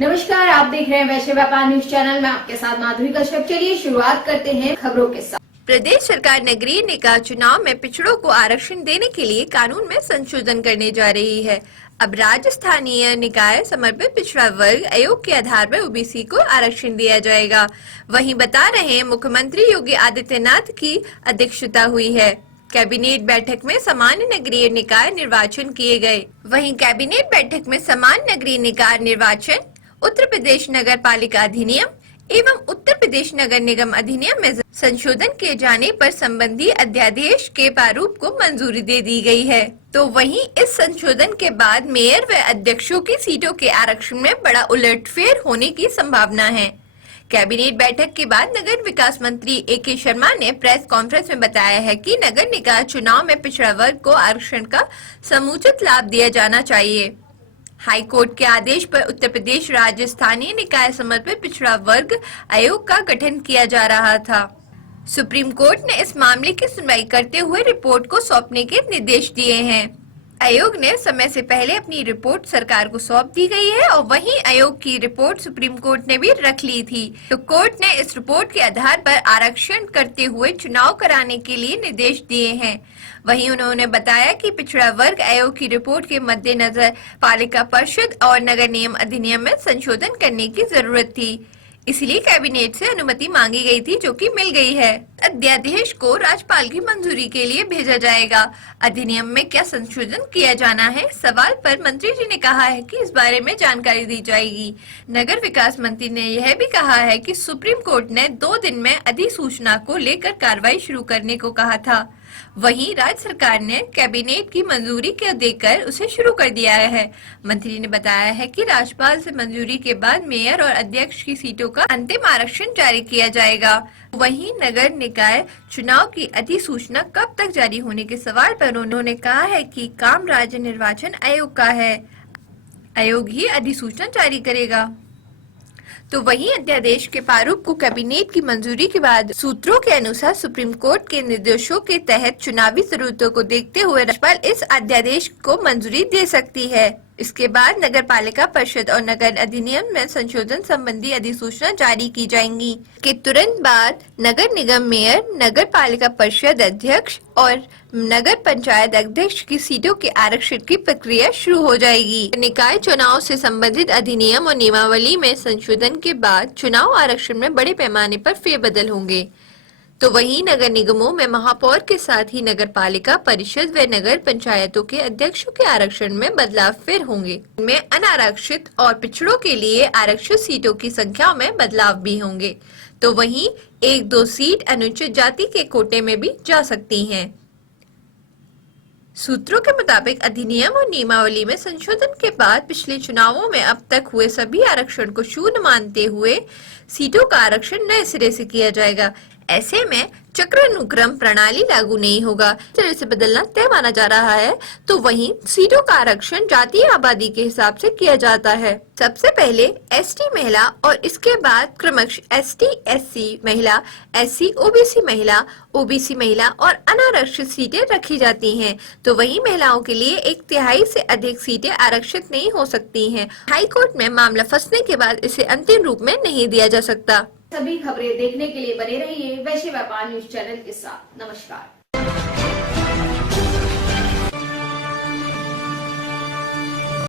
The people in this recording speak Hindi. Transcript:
नमस्कार, आप देख रहे हैं वैश्य व्यापार न्यूज चैनल में आपके साथ माधुरी कश्यप। चलिए शुरुआत करते हैं खबरों के साथ। प्रदेश सरकार नगरीय निकाय चुनाव में पिछड़ों को आरक्षण देने के लिए कानून में संशोधन करने जा रही है। अब राज्य स्थानीय निकाय समर्पित पिछड़ा वर्ग आयोग के आधार पर ओबीसी को आरक्षण दिया जाएगा। वहीं बता रहे हैं मुख्यमंत्री योगी आदित्यनाथ की अध्यक्षता हुई है। कैबिनेट बैठक में सामान्य नगरीय निकाय निर्वाचन किए गए। वहीं कैबिनेट बैठक में सामान्य नगरीय निकाय निर्वाचन, उत्तर प्रदेश नगर पालिका अधिनियम एवं उत्तर प्रदेश नगर निगम अधिनियम में संशोधन किए जाने पर संबंधी अध्यादेश के प्रारूप को मंजूरी दे दी गई है। तो वहीं इस संशोधन के बाद मेयर व अध्यक्षों की सीटों के आरक्षण में बड़ा उलटफेर होने की संभावना है। कैबिनेट बैठक के बाद नगर विकास मंत्री AK शर्मा ने प्रेस कॉन्फ्रेंस में बताया है कि नगर निकाय चुनाव में पिछड़ा वर्ग को आरक्षण का समुचित लाभ दिया जाना चाहिए। हाई कोर्ट के आदेश पर उत्तर प्रदेश राज्य स्थानीय निकाय समर्पित पिछड़ा वर्ग आयोग का गठन किया जा रहा था। सुप्रीम कोर्ट ने इस मामले की सुनवाई करते हुए रिपोर्ट को सौंपने के निर्देश दिए हैं। आयोग ने समय से पहले अपनी रिपोर्ट सरकार को सौंप दी गई है और वहीं आयोग की रिपोर्ट सुप्रीम कोर्ट ने भी रख ली थी। तो कोर्ट ने इस रिपोर्ट के आधार पर आरक्षण करते हुए चुनाव कराने के लिए निर्देश दिए हैं। वहीं उन्होंने बताया कि पिछड़ा वर्ग आयोग की रिपोर्ट के मद्देनजर पालिका परिषद और नगर निगम अधिनियम में संशोधन करने की जरूरत थी, इसलिए कैबिनेट से अनुमति मांगी गई थी, जो कि मिल गई है। अध्यादेश को राज्यपाल की मंजूरी के लिए भेजा जाएगा। अधिनियम में क्या संशोधन किया जाना है, सवाल पर मंत्री जी ने कहा है कि इस बारे में जानकारी दी जाएगी। नगर विकास मंत्री ने यह भी कहा है कि सुप्रीम कोर्ट ने 2 दिन में अधिसूचना को लेकर कार्रवाई शुरू करने को कहा था। वहीं राज्य सरकार ने कैबिनेट की मंजूरी के देकर उसे शुरू कर दिया है। मंत्री ने बताया है कि राज्यपाल से मंजूरी के बाद मेयर और अध्यक्ष की सीटों का अंतिम आरक्षण जारी किया जाएगा। वहीं नगर निकाय चुनाव की अधिसूचना कब तक जारी होने के सवाल पर उन्होंने कहा है कि काम राज्य निर्वाचन आयोग का है, आयोग ही अधिसूचना जारी करेगा। तो वहीं अध्यादेश के प्रारूप को कैबिनेट की मंजूरी के बाद सूत्रों के अनुसार सुप्रीम कोर्ट के निर्देशों के तहत चुनावी जरूरतों को देखते हुए राज्यपाल इस अध्यादेश को मंजूरी दे सकती है। इसके बाद नगर पालिका परिषद और नगर अधिनियम में संशोधन संबंधी अधिसूचना जारी की जाएंगी। के तुरंत बाद नगर निगम मेयर, नगर पालिका परिषद अध्यक्ष और नगर पंचायत अध्यक्ष की सीटों के आरक्षण की प्रक्रिया शुरू हो जाएगी। निकाय चुनाव से संबंधित अधिनियम और नियमावली में संशोधन के बाद चुनाव आरक्षण में बड़े पैमाने पर फेरबदल होंगे। तो वहीं नगर निगमों में महापौर के साथ ही नगर पालिका परिषद व नगर पंचायतों के अध्यक्षों के आरक्षण में बदलाव फिर होंगे। इनमें अनारक्षित और पिछड़ों के लिए आरक्षित सीटों की संख्या में बदलाव भी होंगे। तो वहीं 1-2 सीट अनुसूचित जाति के कोटे में भी जा सकती हैं। सूत्रों के मुताबिक अधिनियम और नियमावली में संशोधन के बाद पिछले चुनावों में अब तक हुए सभी आरक्षण को शून्य मानते हुए सीटों का आरक्षण नए सिरे से किया जाएगा। ऐसे में चक्रानुक्रम प्रणाली लागू नहीं होगा, इस तरह से बदलना तय माना जा रहा है। तो वहीं सीटों का आरक्षण जातीय आबादी के हिसाब से किया जाता है। सबसे पहले ST महिला और इसके बाद क्रमशः ST SC महिला, SC OBC महिला, OBC महिला और अनारक्षित सीटें रखी जाती हैं। तो वहीं महिलाओं के लिए 1/3 से अधिक सीटें आरक्षित नहीं हो सकती हैं। हाई कोर्ट में मामला फंसने के बाद इसे अंतिम रूप में नहीं दिया जा सकता। सभी खबरें देखने के लिए बने रहिए वैश्य व्यापार न्यूज चैनल के साथ। नमस्कार।